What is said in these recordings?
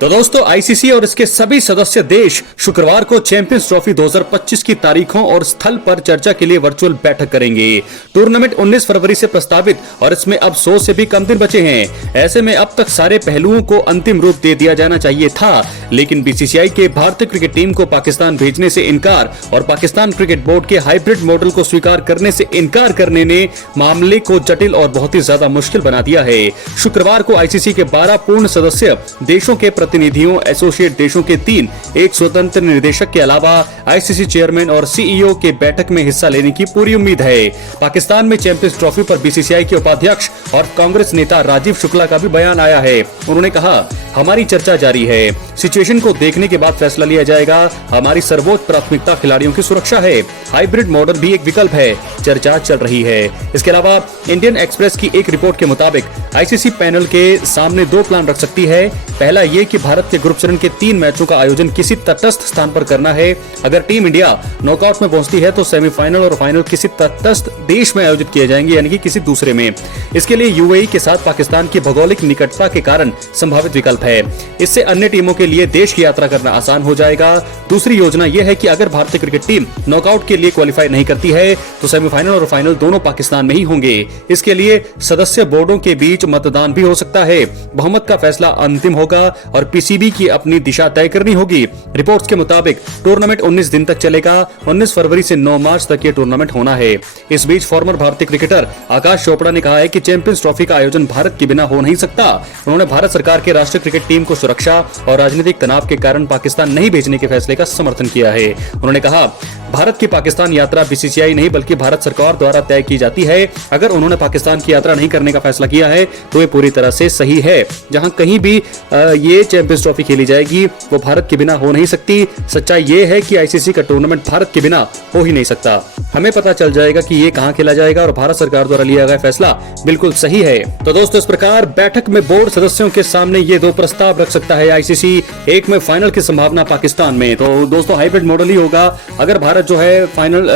तो दोस्तों आईसीसी और इसके सभी सदस्य देश शुक्रवार को चैंपियंस ट्रॉफी 2025 की तारीखों और स्थल पर चर्चा के लिए वर्चुअल बैठक करेंगे। टूर्नामेंट 19 फरवरी से प्रस्तावित और इसमें अब 100 से भी कम दिन बचे हैं। ऐसे में अब तक सारे पहलुओं को अंतिम रूप दे दिया जाना चाहिए था, लेकिन बीसीसीआई के भारतीय क्रिकेट टीम को पाकिस्तान भेजने से इनकार और पाकिस्तान क्रिकेट बोर्ड के हाइब्रिड मॉडल को स्वीकार करने से इनकार करने ने मामले को जटिल और बहुत ही ज्यादा मुश्किल बना दिया है। शुक्रवार को आईसीसी के 12 पूर्ण सदस्य देशों के प्रतिनिधियों, एसोसिएट देशों के 3, एक स्वतंत्र निदेशक के अलावा आईसीसी चेयरमैन और सीईओ के बैठक में हिस्सा लेने की पूरी उम्मीद है। पाकिस्तान में चैंपियंस ट्रॉफी पर बीसीसीआई के उपाध्यक्ष और कांग्रेस नेता राजीव शुक्ला का भी बयान आया है। उन्होंने कहा, हमारी चर्चा जारी है, सिचुएशन को देखने के बाद फैसला लिया जाएगा। हमारी सर्वोच्च प्राथमिकता खिलाड़ियों की सुरक्षा है। हाइब्रिड मॉडल भी एक विकल्प है, चर्चा चल रही है। इसके अलावा इंडियन एक्सप्रेस की एक रिपोर्ट के मुताबिक आईसीसी पैनल के सामने 2 प्लान रख सकती है। पहला ये कि भारत के ग्रुप चरण के 3 मैचों का आयोजन किसी तटस्थ स्थान पर करना है। अगर टीम इंडिया नॉकआउट में पहुंचती है तो सेमीफाइनल और फाइनल किसी तटस्थ देश में आयोजित किए जाएंगे, यानी कि किसी दूसरे में। इसके लिए यूएई के साथ पाकिस्तान की भौगोलिक निकटता के कारण संभावित विकल्प है। इससे अन्य टीमों के लिए देश की यात्रा करना आसान हो जाएगा। दूसरी योजना यह है कि अगर भारतीय क्रिकेट टीम नॉकआउट के लिए क्वालिफाई नहीं करती है तो सेमीफाइनल और फाइनल दोनों पाकिस्तान में ही होंगे। इसके लिए सदस्य बोर्डों के बीच मतदान भी हो सकता है। बहुमत का फैसला अंतिम होगा और पीसीबी की अपनी दिशा तय करनी होगी। रिपोर्ट्स के मुताबिक टूर्नामेंट 19 दिन तक चलेगा। 19 फरवरी से 9 मार्च तक ये टूर्नामेंट होना है। इस बीच फॉर्मर भारतीय क्रिकेटर आकाश चोपड़ा ने कहा है कि चैंपियंस ट्रॉफी का आयोजन भारत के बिना हो नहीं सकता। उन्होंने भारत सरकार के राष्ट्रीय क्रिकेट टीम को सुरक्षा और राजनीतिक तनाव के कारण पाकिस्तान नहीं भेजने के फैसले का समर्थन किया है। उन्होंने कहा, भारत की पाकिस्तान यात्रा बीसीसीआई नहीं बल्कि भारत सरकार द्वारा तय की जाती है। अगर उन्होंने पाकिस्तान की यात्रा नहीं करने का फैसला किया है तो ये पूरी तरह से सही है। जहां कहीं भी ये चैंपियंस ट्रॉफी खेली जाएगी वो भारत के बिना हो नहीं सकती। सच्चाई ये है कि आईसीसी का टूर्नामेंट भारत के बिना हो ही नहीं सकता। हमें पता चल जाएगा कि ये कहां खेला जाएगा और भारत सरकार द्वारा लिया गया फैसला बिल्कुल सही है। तो दोस्तों, इस प्रकार बैठक में बोर्ड सदस्यों के सामने ये 2 प्रस्ताव रख सकता है आईसीसी। एक में फाइनल की संभावना पाकिस्तान में, तो दोस्तों हाइब्रिड मॉडल ही होगा। अगर भारत जो है फाइनल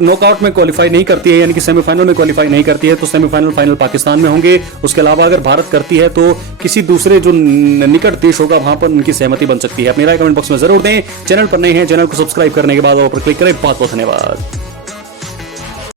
नॉकआउट में क्वालिफाई नहीं करती है, यानी कि सेमीफाइनल में क्वालिफाई नहीं करती है, तो सेमीफाइनल फाइनल पाकिस्तान में होंगे। उसके अलावा अगर भारत करती है तो किसी दूसरे जो निकट देश होगा वहां पर उनकी सहमति बन सकती है। अपनी राय कमेंट बॉक्स में जरूर दें। चैनल पर नए हैं, चैनल को सब्सक्राइब करने के बाद और पर क्लिक करें। बहुत बहुत धन्यवाद।